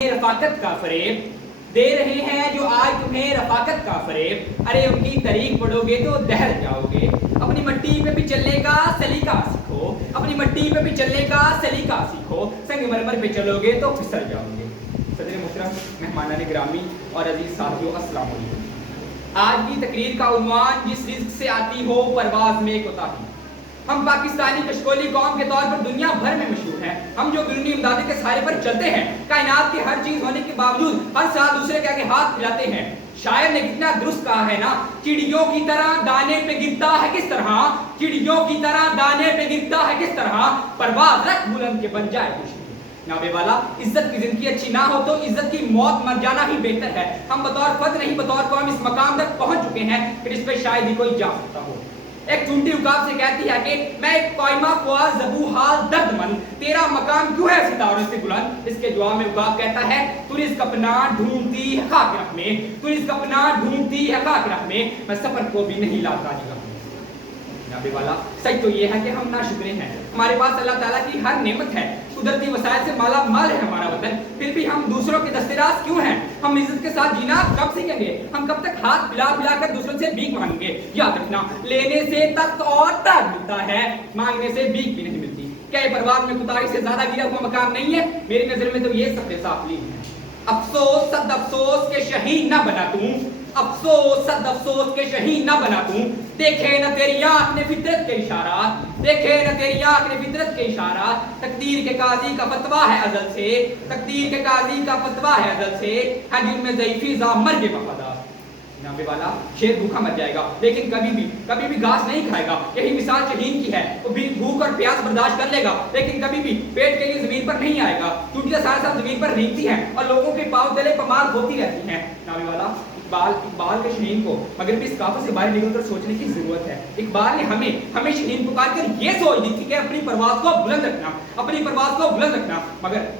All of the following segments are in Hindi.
रफाकत का फरेब दे रहे हैं जो आज तुम्हें रफाकत का फरेब। अरे उनकी तारीख पढ़ोगे तो दहल जाओगे। अपनी मट्टी पे भी चलने का सलीका सीखो, अपनी मट्टी पे भी चलने का सलीका सीखो। संगमरमर पे चलोगे तो फिसल जाओगे। सदर मुहतरम मेहमानान गिरामी और अजीज साथियों, अस्सलाम वालेकुम। आज की तकरीर का उन्वान जिस रिज़्क़ से आती हो परवाज़ में कोताही। हम पाकिस्तानी कशकोली कौम के तौर पर दुनिया भर में मशहूर हैं। हम जो बिरूनी इमदादी के सहारे पर चलते हैं, कायनात की हर चीज होने के बावजूद हर साल दूसरे के आगे हाथ फैलाते हैं। शायर ने कितना दुरुस्त कहा है ना, चिड़ियों की तरह दाने पे गिरता है किस तरह, चिड़ियों की तरह दाने पे गिरता है किस तरह, परवाज़ रख बुलंद के बन जाए कुछ नाबे वाला। इज्जत की जिंदगी अच्छी ना हो तो इज्जत की मौत मर जाना ही बेहतर है। हम बतौर फर्द नहीं बतौर कौम इस मकाम तक पहुंच चुके हैं कि इस पे शायद ही कोई जा सकता हो। एक चुंटी उकाब से कहती है कि मैं एक कौमा ख्वाज ज़बू हाल दर्दमंद, तेरा मकाम क्यों है सितारों से बुलंद। इसके जवाब में उकाब कहता है, तू रिज़्क़ अपना ढूंढती है खाक रख में, तू रिज़्क़ अपना ढूंढती है खाक रख में, मैं सफर को भी नहीं लाता निगाह में। नाबे वाला सच तो ये है कि हम नाशुक्रे हैं। हमारे पास अल्लाह ताला की हर नेमत है, कुदरती वसाइल से माला माल है हमारा वतन, फिर भी हम दूसरों के दस्तराज क्यों हैं। हम इज्जत के साथ जीना कब सीखेंगे, हम कब तक हाथ पिला पिला कर दूसरों से भीख मांगेंगे। याद रखना, लेने से तख्त और ताज मिलता है, मांगने से भीख भी नहीं मिलती। क्या ये परवाज़ में कुताही से ज्यादा गिरा हुआ मकाम नहीं है? मेरी नजर में तो ये सबसे साफ लीन है। अफसोस सद अफसोस के शहीद ना बना तू, अफसोस सद अफसोस के शहीद ना बना तू। देखे न तेरी आंख ने फितरत के इशारा, देखे न तेरी आंख ने फितरत के इशारा। तकदीर के काजी का फतवा है अज़ल से, तकदीर के काजी का फतवा है अज़ल से, है दिल में ज़ईफ़ी ज़ा मर के वफादार। नाबे वाला शेर भूखा मर जाएगा लेकिन कभी भी घास नहीं खाएगा। यही मिसाल शहीद की है। वो भी भूख और प्यास बर्दाश्त कर लेगा लेकिन कभी भी पेट के लिए जमीन पर नहीं आएगा। चूंटियां साथ साथ जमीन पर रेंगती हैं और लोगों के पांव तले पमार होती रहती हैं। नाबे वाला इकबाल के शहीन को मगर भी इस काफे से बाहर निकलकर सोचने की जरूरत है। इकबाल ने हमें शहीन पुकार कर ये सोच दी थी कि अपनी परवाज़ को बुलंद रखना, अपनी परवाज़ को बुलंद रखना,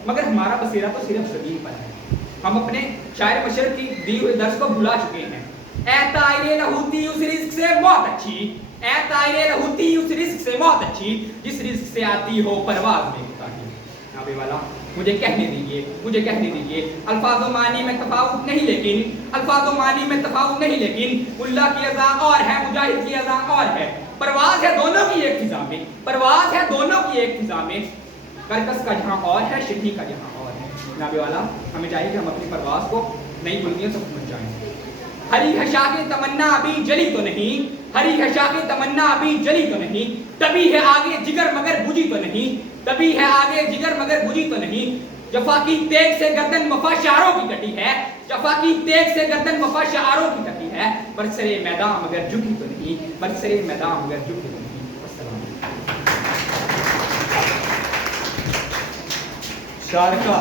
मगर हमारा बसेरा तो सिर्फ ज़मीन पर है। हम अपने शायर मशरक़ की दी हुए दर्स को भुला चुके हैं। ऐ तायरे लहूती उस रिज़्क़ से मौत अच्छी, ऐ तायरे लहूती उस रिज़्क़ से मौत अच्छी, जिस रिज़्क़ से आती हो परवाज़ में कोताही। नाबे वाला मुझे कहने दीजिए, अल्फाज़ो मानी में तफावुत नहीं लेकिन, अल्फाज़ो मानी में तफावुत नहीं लेकिन, मुल्ला की अज़ा और है मुजाहिद की अज़ा और है। परवाज़ है दोनों की एक फिज़ा में, परवाज़ है दोनों की एक फिज़ा में, करकस का जहाँ और है शिरनी का जहाँ और है। नाबे वाला हमें चाहिए कि हम अपनी परवाज़ को नई बुलंदियों तक पहुँच जाएं। हरी हशा की तमन्ना अभी जली तो नहीं, हरी हशा की तमन्ना अभी जली तो नहीं, तभी है आगे जिगर मगर बुझी तो नहीं, तभी है आगे जिगर मगर बुझी तो नहीं। जफा की तेग से गर्दन वफा शारों की कटी है, जफा की तेग से गर्दन वफा शारों की कटी है, बरसरे मैदान मगर झुकी तो नहीं, बरसरे मैदान मगर झुकी तो नहीं। शारका